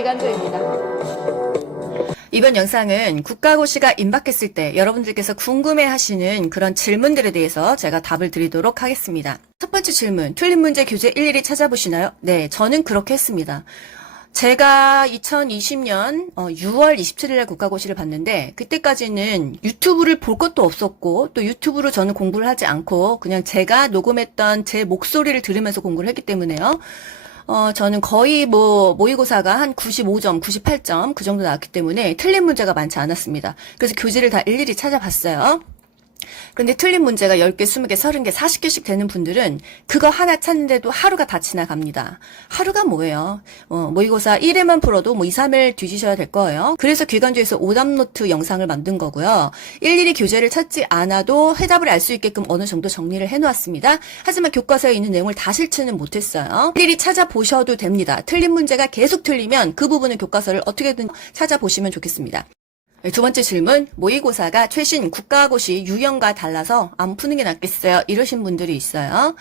기간조입니다. 이번 영상은 국가고시가 임박했을 때 여러분들께서 궁금해하시는 그런 질문들에 대해서 제가 답을 드리도록 하겠습니다. 첫 번째 질문, 틀린 문제 교재 일일이 찾아보시나요? 네, 저는 그렇게 했습니다. 제가 2020년 6월 27일에 국가고시를 봤는데 그때까지는 유튜브를 볼 것도 없었고 또 유튜브로 저는 공부를 하지 않고 그냥 제가 녹음했던 제 목소리를 들으면서 공부를 했기 때문에요. 저는 거의 모의고사가 한 95점, 98점 그 정도 나왔기 때문에 틀린 문제가 많지 않았습니다. 그래서 교재를 다 일일이 찾아봤어요. 그런데 틀린 문제가 10개, 20개, 30개, 40개씩 되는 분들은 그거 하나 찾는데도 하루가 다 지나갑니다. 하루가 뭐예요? 모의고사 1회만 풀어도 2, 3일 뒤지셔야 될 거예요. 그래서 기간조에서 오답노트 영상을 만든 거고요. 일일이 교재를 찾지 않아도 해답을 알 수 있게끔 어느 정도 정리를 해놓았습니다. 하지만 교과서에 있는 내용을 다 실지는 못했어요. 일일이 찾아보셔도 됩니다. 틀린 문제가 계속 틀리면 그 부분은 교과서를 어떻게든 찾아보시면 좋겠습니다. 두 번째 질문, 모의고사가 최신 국가고시 유형과 달라서 안 푸는 게 낫겠어요? 이러신 분들이 있어요.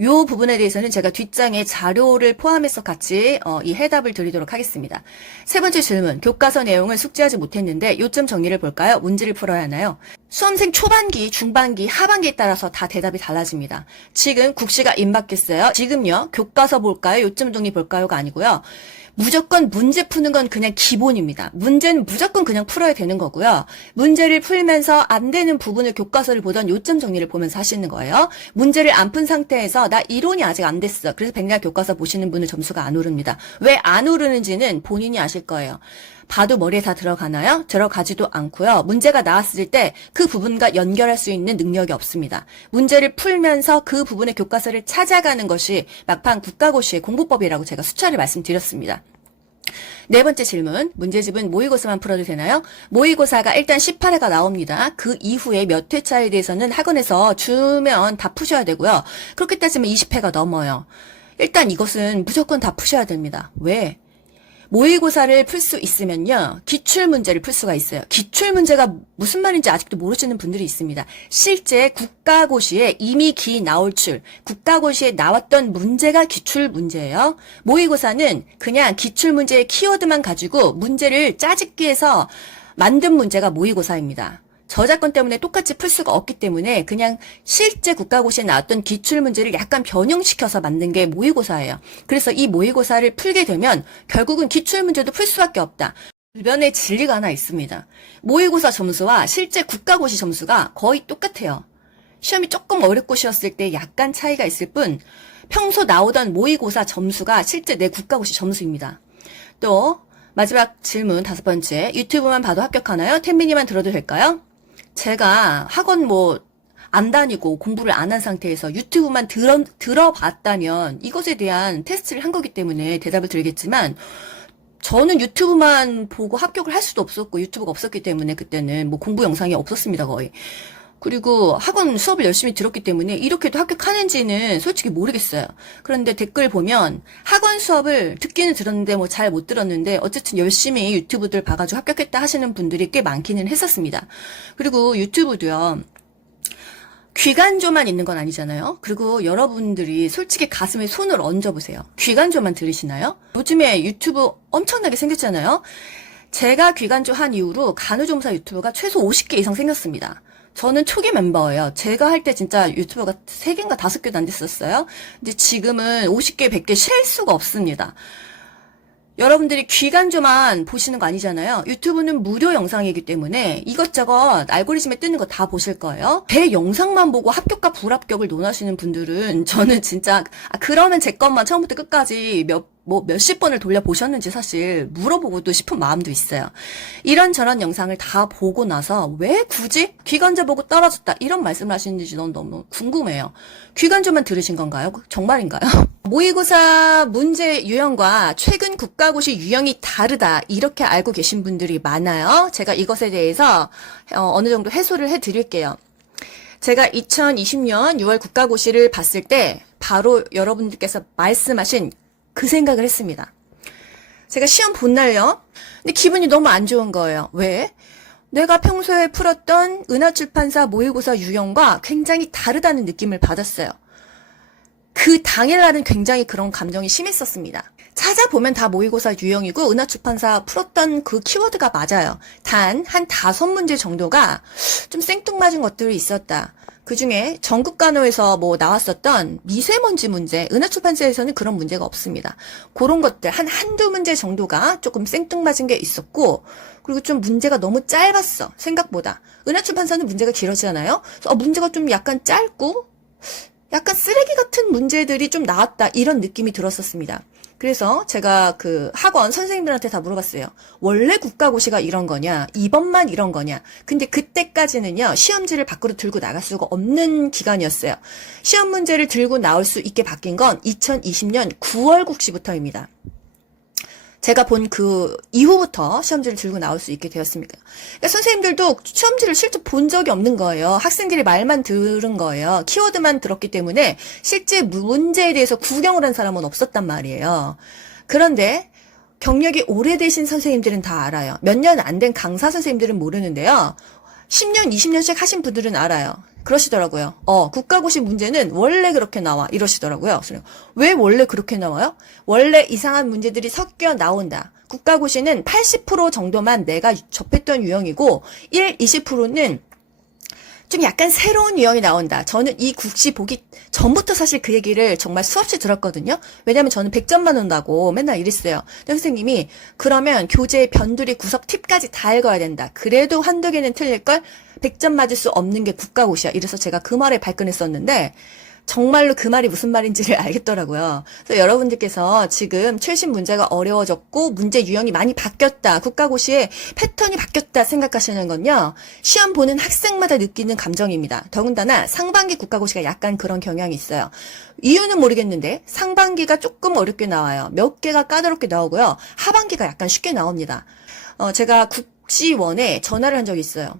이 부분에 대해서는 제가 뒷장에 자료를 포함해서 같이 이 해답을 드리도록 하겠습니다. 세 번째 질문, 교과서 내용을 숙지하지 못했는데 요점 정리를 볼까요? 문제를 풀어야 하나요? 수험생 초반기, 중반기, 하반기에 따라서 다 대답이 달라집니다. 지금 국시가 임박했어요. 지금요, 교과서 볼까요? 요점 정리 볼까요?가 아니고요. 무조건 문제 푸는 건 그냥 기본입니다. 문제는 무조건 그냥 풀어야 되는 거고요. 문제를 풀면서 안 되는 부분을 교과서를 보던 요점 정리를 보면서 하시는 거예요. 문제를 안 푼 상태에서 나 이론이 아직 안 됐어. 그래서 백날 교과서 보시는 분은 점수가 안 오릅니다. 왜 안 오르는지는 본인이 아실 거예요. 봐도 머리에 다 들어가나요? 들어가지도 않고요. 문제가 나왔을 때 그 부분과 연결할 수 있는 능력이 없습니다. 문제를 풀면서 그 부분의 교과서를 찾아가는 것이 막판 국가고시의 공부법이라고 제가 수차례 말씀드렸습니다. 네 번째 질문, 문제집은 모의고사만 풀어도 되나요? 모의고사가 일단 18회가 나옵니다. 그 이후에 몇 회차에 대해서는 학원에서 주면 다 푸셔야 되고요. 그렇게 따지면 20회가 넘어요. 일단 이것은 무조건 다 푸셔야 됩니다. 왜? 모의고사를 풀 수 있으면요, 기출문제를 풀 수가 있어요. 기출문제가 무슨 말인지 아직도 모르시는 분들이 있습니다. 실제 국가고시에 이미 나올 줄, 국가고시에 나왔던 문제가 기출문제예요. 모의고사는 그냥 기출문제의 키워드만 가지고 문제를 짜집기 해서 만든 문제가 모의고사입니다. 저작권 때문에 똑같이 풀 수가 없기 때문에 그냥 실제 국가고시에 나왔던 기출문제를 약간 변형시켜서 만든 게 모의고사예요. 그래서 이 모의고사를 풀게 되면 결국은 기출문제도 풀 수밖에 없다. 주변에 진리가 하나 있습니다. 모의고사 점수와 실제 국가고시 점수가 거의 똑같아요. 시험이 조금 어렵고시였을 때 약간 차이가 있을 뿐 평소 나오던 모의고사 점수가 실제 내 국가고시 점수입니다. 또 마지막 질문 5번째, 유튜브만 봐도 합격하나요? 텐빈이만 들어도 될까요? 제가 학원 안 다니고 공부를 안 한 상태에서 유튜브만 들어봤다면 이것에 대한 테스트를 한 거기 때문에 대답을 드리겠지만 저는 유튜브만 보고 합격을 할 수도 없었고 유튜브가 없었기 때문에 그때는 공부 영상이 없었습니다, 거의. 그리고 학원 수업을 열심히 들었기 때문에 이렇게도 합격하는지는 솔직히 모르겠어요. 그런데 댓글 보면 학원 수업을 듣기는 들었는데 잘 못 들었는데 어쨌든 열심히 유튜브들 봐가지고 합격했다 하시는 분들이 꽤 많기는 했었습니다. 그리고 유튜브도요, 귀간조만 있는 건 아니잖아요. 그리고 여러분들이 솔직히 가슴에 손을 얹어보세요. 귀간조만 들으시나요? 요즘에 유튜브 엄청나게 생겼잖아요. 제가 귀간조 한 이후로 간호조무사 유튜브가 최소 50개 이상 생겼습니다. 저는 초기 멤버예요. 제가 할 때 진짜 유튜버가 3개인가 5개도 안 됐었어요. 근데 지금은 50개, 100개 쉴 수가 없습니다. 여러분들이 귀간조만 보시는 거 아니잖아요. 유튜브는 무료 영상이기 때문에 이것저것 알고리즘에 뜨는 거 다 보실 거예요. 제 영상만 보고 합격과 불합격을 논하시는 분들은 저는 진짜 그러면 제 것만 처음부터 끝까지 몇십 번을 돌려보셨는지 사실 물어보고도 싶은 마음도 있어요. 이런저런 영상을 다 보고 나서 왜 굳이 귀간조 보고 떨어졌다 이런 말씀을 하시는지 너무 궁금해요. 귀간조만 들으신 건가요? 정말인가요? 모의고사 문제 유형과 최근 국가고시 유형이 다르다 이렇게 알고 계신 분들이 많아요. 제가 이것에 대해서 어느 정도 해소를 해드릴게요. 제가 2020년 6월 국가고시를 봤을 때 바로 여러분들께서 말씀하신 그 생각을 했습니다. 제가 시험 본 날요. 근데 기분이 너무 안 좋은 거예요. 왜? 내가 평소에 풀었던 은하출판사 모의고사 유형과 굉장히 다르다는 느낌을 받았어요. 그 당일날은 굉장히 그런 감정이 심했었습니다. 찾아보면 다 모의고사 유형이고 은하출판사 풀었던 그 키워드가 맞아요. 단 한 5문제 정도가 좀 생뚱맞은 것들이 있었다. 그 중에 전국간호에서 뭐 나왔었던 미세먼지 문제, 은하출판사에서는 그런 문제가 없습니다. 그런 것들 한두 문제 정도가 조금 생뚱맞은 게 있었고, 그리고 좀 문제가 너무 짧았어, 생각보다. 은하출판사는 문제가 길어지잖아요. 그래서 문제가 좀 약간 짧고 약간 쓰레기 같은 문제들이 좀 나왔다, 이런 느낌이 들었었습니다. 그래서 제가 그 학원 선생님들한테 다 물어봤어요. 원래 국가고시가 이런 거냐? 이번만 이런 거냐? 근데 그때까지는요, 시험지를 밖으로 들고 나갈 수가 없는 기간이었어요. 시험 문제를 들고 나올 수 있게 바뀐 건 2020년 9월 국시부터입니다. 제가 본 그 이후부터 시험지를 들고 나올 수 있게 되었습니다. 그러니까 선생님들도 시험지를 실제 본 적이 없는 거예요. 학생들이 말만 들은 거예요. 키워드만 들었기 때문에 실제 문제에 대해서 구경을 한 사람은 없었단 말이에요. 그런데 경력이 오래되신 선생님들은 다 알아요. 몇 년 안 된 강사 선생님들은 모르는데요. 10년, 20년씩 하신 분들은 알아요. 그러시더라고요. 국가고시 문제는 원래 그렇게 나와. 이러시더라고요. 왜 원래 그렇게 나와요? 원래 이상한 문제들이 섞여 나온다. 국가고시는 80% 정도만 내가 접했던 유형이고, 20%는 좀 약간 새로운 유형이 나온다. 저는 이 국시 보기 전부터 사실 그 얘기를 정말 수없이 들었거든요. 왜냐면 저는 100점만 온다고 맨날 이랬어요. 근데 선생님이 그러면 교재 변두리 구석 팁까지 다 읽어야 된다. 그래도 한두 개는 틀릴걸? 100점 맞을 수 없는 게 국가고시야. 이래서 제가 그 말에 발끈했었는데 정말로 그 말이 무슨 말인지를 알겠더라고요. 그래서 여러분들께서 지금 최신 문제가 어려워졌고 문제 유형이 많이 바뀌었다, 국가고시의 패턴이 바뀌었다 생각하시는 건요, 시험 보는 학생마다 느끼는 감정입니다. 더군다나 상반기 국가고시가 약간 그런 경향이 있어요. 이유는 모르겠는데 상반기가 조금 어렵게 나와요. 몇 개가 까다롭게 나오고요. 하반기가 약간 쉽게 나옵니다. 제가 국시원에 전화를 한 적이 있어요.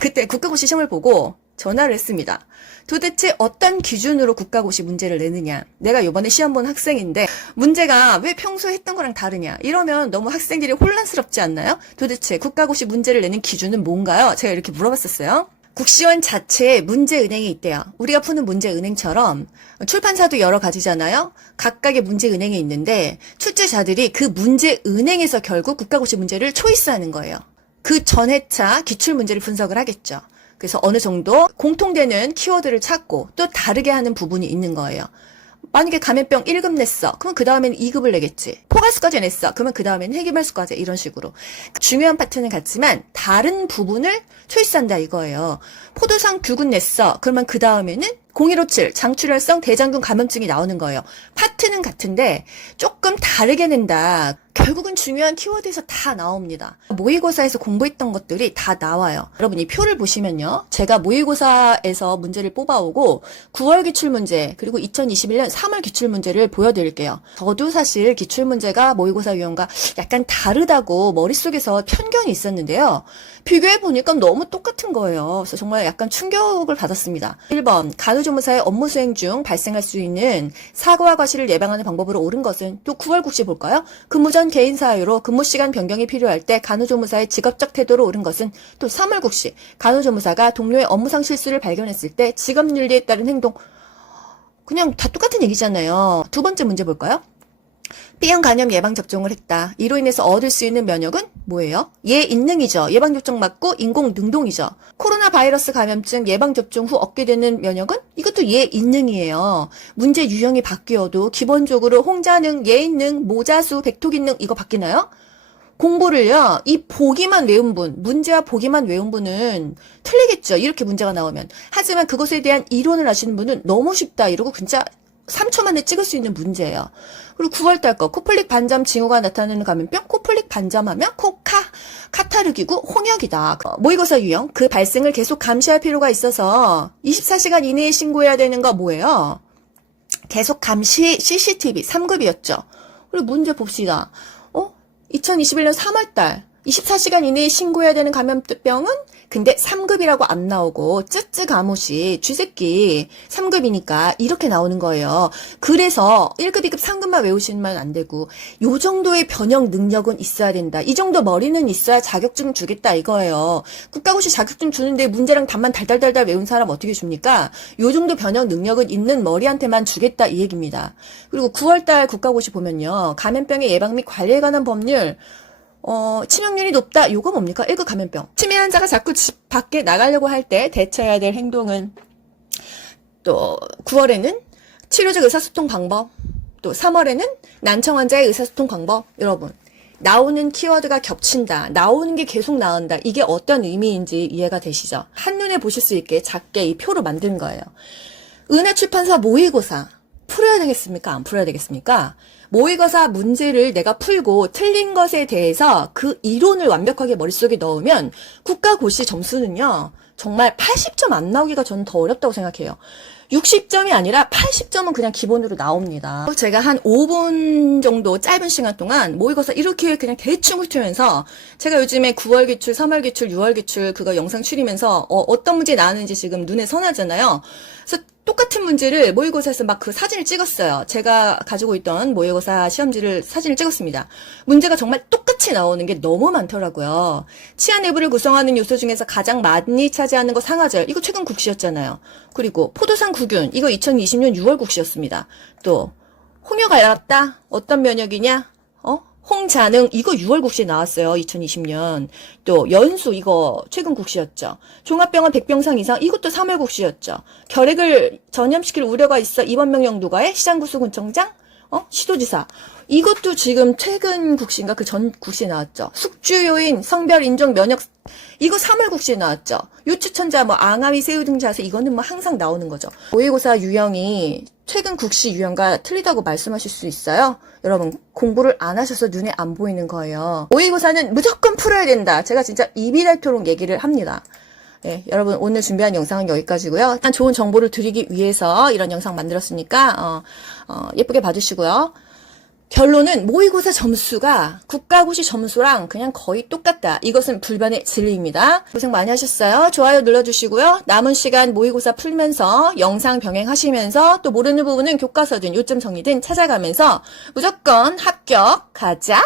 그때 국가고시 시험을 보고 전화를 했습니다. 도대체 어떤 기준으로 국가고시 문제를 내느냐. 내가 이번에 시험 본 학생인데 문제가 왜 평소에 했던 거랑 다르냐. 이러면 너무 학생들이 혼란스럽지 않나요? 도대체 국가고시 문제를 내는 기준은 뭔가요? 제가 이렇게 물어봤었어요. 국시원 자체에 문제 은행이 있대요. 우리가 푸는 문제 은행처럼 출판사도 여러 가지잖아요. 각각의 문제 은행이 있는데 출제자들이 그 문제 은행에서 결국 국가고시 문제를 초이스하는 거예요. 그 전회차 기출문제를 분석을 하겠죠. 그래서 어느 정도 공통되는 키워드를 찾고 또 다르게 하는 부분이 있는 거예요. 만약에 감염병 1급 냈어. 그러면 그 다음에는 2급을 내겠지. 포괄수까지 냈어. 그러면 그 다음에는 해기말수까지, 이런 식으로. 중요한 파트는 같지만 다른 부분을 초이스한다 이거예요. 포도상 9급 냈어. 그러면 그 다음에는 0157 장출혈성 대장균 감염증이 나오는 거예요. 파트는 같은데 조금 다르게 낸다. 결국은 중요한 키워드에서 다 나옵니다. 모의고사에서 공부했던 것들이 다 나와요. 여러분 이 표를 보시면요. 제가 모의고사에서 문제를 뽑아오고 9월 기출문제 그리고 2021년 3월 기출문제를 보여드릴게요. 저도 사실 기출문제가 모의고사 유형과 약간 다르다고 머릿속에서 편견이 있었는데요. 비교해보니까 너무 똑같은 거예요. 그래서 정말 약간 충격을 받았습니다. 1번 간호조무사의 업무 수행 중 발생할 수 있는 사고와 과실을 예방하는 방법으로 옳은 것은, 또 9월 국시 볼까요? 근무 전 개인 사유로 근무시간 변경이 필요할 때 간호조무사의 직업적 태도로 옳은 것은, 또 3월 국시 간호조무사가 동료의 업무상 실수를 발견했을 때 직업윤리에 따른 행동. 그냥 다 똑같은 얘기잖아요. 두 번째 문제 볼까요? B형 간염 예방접종을 했다. 이로 인해서 얻을 수 있는 면역은 뭐예요? 예인능이죠. 예방접종 맞고 인공능동이죠. 코로나 바이러스 감염증 예방접종 후 얻게 되는 면역은? 이것도 예인능이에요. 문제 유형이 바뀌어도 기본적으로 홍자능, 예인능, 모자수, 백톡인능 이거 바뀌나요? 공부를요, 이 보기만 외운 분, 문제와 보기만 외운 분은 틀리겠죠. 이렇게 문제가 나오면. 하지만 그것에 대한 이론을 아시는 분은 너무 쉽다 이러고 진짜 3초 만에 찍을 수 있는 문제예요. 그리고 9월달 거 코플릭 반점 징후가 나타나는 감염병, 코플릭 반점하면 카타르기구 홍역이다. 모의고사 유형, 그 발생을 계속 감시할 필요가 있어서 24시간 이내에 신고해야 되는 거 뭐예요? 계속 감시 CCTV 3급이었죠. 그리고 문제 봅시다. 2021년 3월달 24시간 이내에 신고해야 되는 감염병은 근데 3급이라고 안 나오고 쯔쯔 가무시 쥐새끼 3급이니까 이렇게 나오는 거예요. 그래서 1급, 2급, 3급만 외우시면 안 되고 요 정도의 변형 능력은 있어야 된다. 이 정도 머리는 있어야 자격증 주겠다 이거예요. 국가고시 자격증 주는데 문제랑 답만 달달달달 외운 사람 어떻게 줍니까? 요 정도 변형 능력은 있는 머리한테만 주겠다 이 얘기입니다. 그리고 9월달 국가고시 보면요. 감염병의 예방 및 관리에 관한 법률 치명률이 높다. 요거 뭡니까? 1급 감염병. 치매 환자가 자꾸 집 밖에 나가려고 할 때 대처해야 될 행동은 또 9월에는 치료적 의사소통 방법, 또 3월에는 난청 환자의 의사소통 방법. 여러분 나오는 키워드가 겹친다. 나오는 게 계속 나온다. 이게 어떤 의미인지 이해가 되시죠? 한눈에 보실 수 있게 작게 이 표로 만든 거예요. 은하출판사 모의고사 풀어야 되겠습니까? 안 풀어야 되겠습니까? 모의고사 문제를 내가 풀고 틀린 것에 대해서 그 이론을 완벽하게 머릿속에 넣으면 국가고시 점수는요. 정말 80점 안 나오기가 저는 더 어렵다고 생각해요. 60점이 아니라 80점은 그냥 기본으로 나옵니다. 제가 한 5분 정도 짧은 시간 동안 모의고사 이렇게 그냥 대충 훑으면서 제가 요즘에 9월 기출, 3월 기출, 6월 기출 그거 영상 추리면서 어떤 문제 나왔는지 지금 눈에 선하잖아요. 그래서 똑같은 문제를 모의고사에서 막 그 사진을 찍었어요. 제가 가지고 있던 모의고사 시험지를 사진을 찍었습니다. 문제가 정말 똑같이 나오는 게 너무 많더라고요. 치아 내부를 구성하는 요소 중에서 가장 많이 차지하는 거 상아절. 이거 최근 국시였잖아요. 그리고 포도상 구균. 이거 2020년 6월 국시였습니다. 또 홍역 알았다? 어떤 면역이냐? 홍자능 이거 6월 국시에 나왔어요. 2020년. 또 연수 이거 최근 국시였죠. 종합병원 100병상 이상 이것도 3월 국시였죠. 결핵을 전염시킬 우려가 있어 입원 명령 누가에 시장구수군청장 시도지사 이것도 지금 최근 국시인가 그 전 국시에 나왔죠. 숙주 요인 성별 인종 면역 이거 3월 국시에 나왔죠. 유추천자 앙아위 새우 등 자세 이거는 항상 나오는 거죠. 모의고사 유형이 최근 국시 유형과 틀리다고 말씀하실 수 있어요. 여러분 공부를 안 하셔서 눈에 안 보이는 거예요. 모의고사는 무조건 풀어야 된다. 제가 진짜 입이 닳도록 얘기를 합니다. 네, 여러분 오늘 준비한 영상은 여기까지고요. 일단 좋은 정보를 드리기 위해서 이런 영상 만들었으니까 예쁘게 봐주시고요. 결론은 모의고사 점수가 국가고시 점수랑 그냥 거의 똑같다. 이것은 불변의 진리입니다. 고생 많이 하셨어요. 좋아요 눌러주시고요. 남은 시간 모의고사 풀면서 영상 병행하시면서 또 모르는 부분은 교과서든 요점 정리든 찾아가면서 무조건 합격 가자.